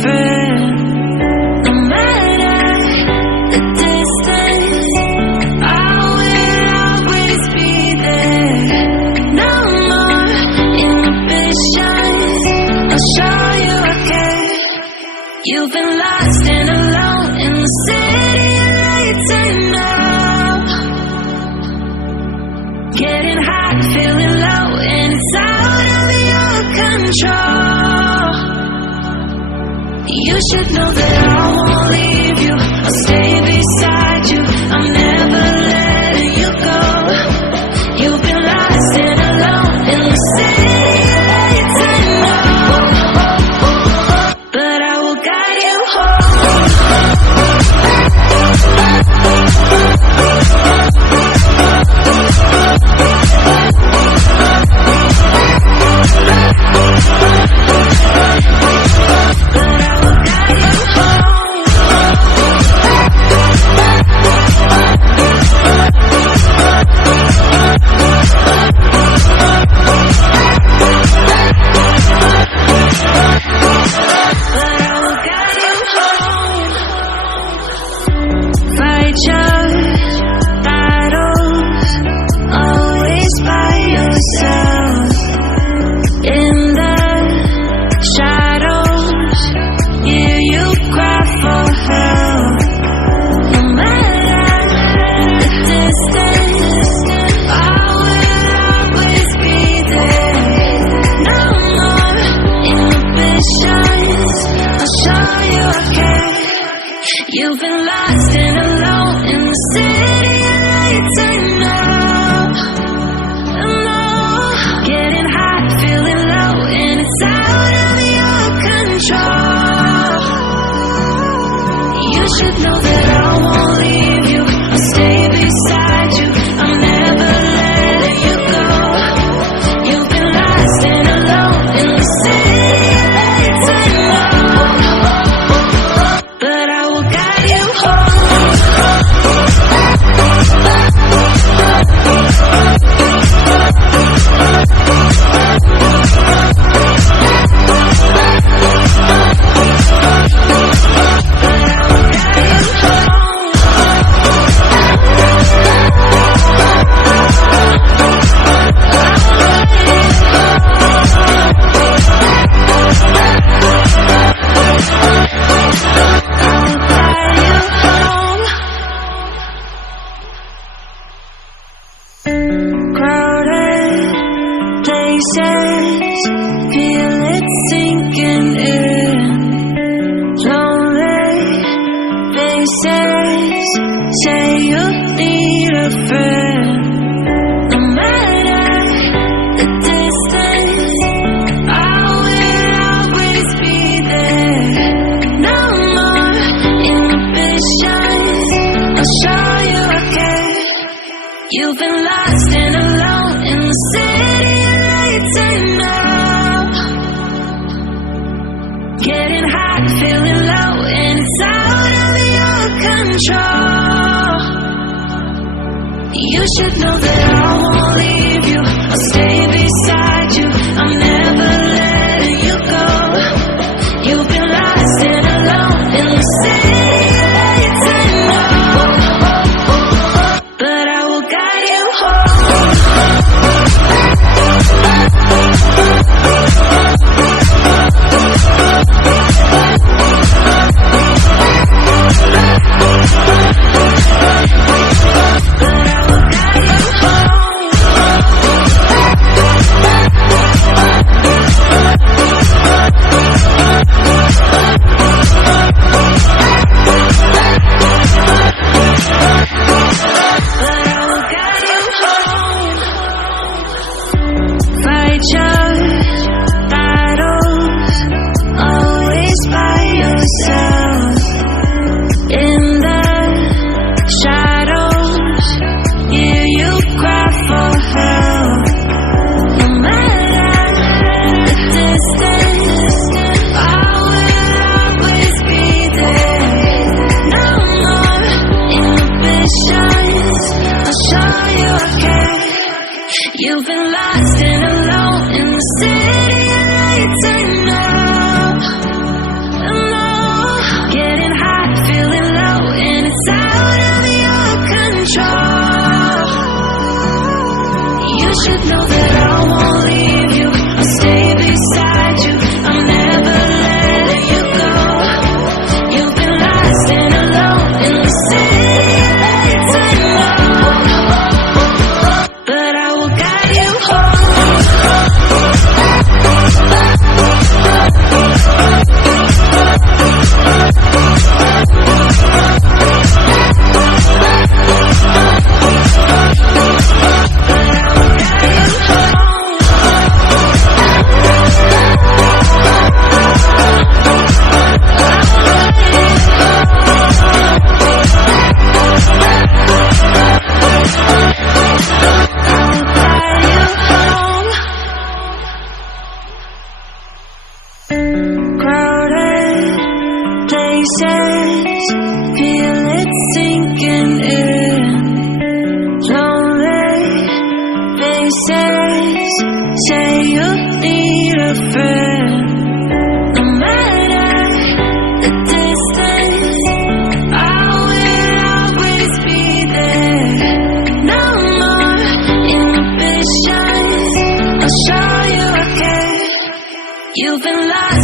friend. No matter the distance, I will always be there. No more inhibitions, I'll show you I care. You've been lost and alone in the city lights and now. Getting hot, feeling low, and it's out of your control. You should know that I won't leave you. I'll stay beside you. I'm never letting you go. You've been lost and alone in the city lights I know, but I will guide you home. You've been lost and alone in the city lights I know. Getting hot, feeling low, and it's out of your control. You should know that I won't leave you. I'll stay beside you. I'm never letting you go. You've been lost and alone in the city lights I know, but I will guide you home. Feel it sinking in. Lonely faces say you need a friend. No matter the distance, I will always be there. No more inhibitions, I'll show you I care. You've been lost and alone in the city lights I know. Getting hot, feeling low, and it's out of your control. You should know that I won't leave you. I'll stay beside you. I'm never letting you go. You've been lost and alone in the city lights I know, but I will guide you home. But I will guide you home.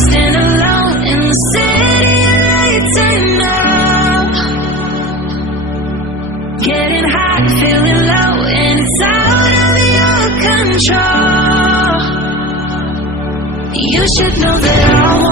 stand alone in the city lights turn up. Getting hot, feeling low, and it's out of your control. You should know that I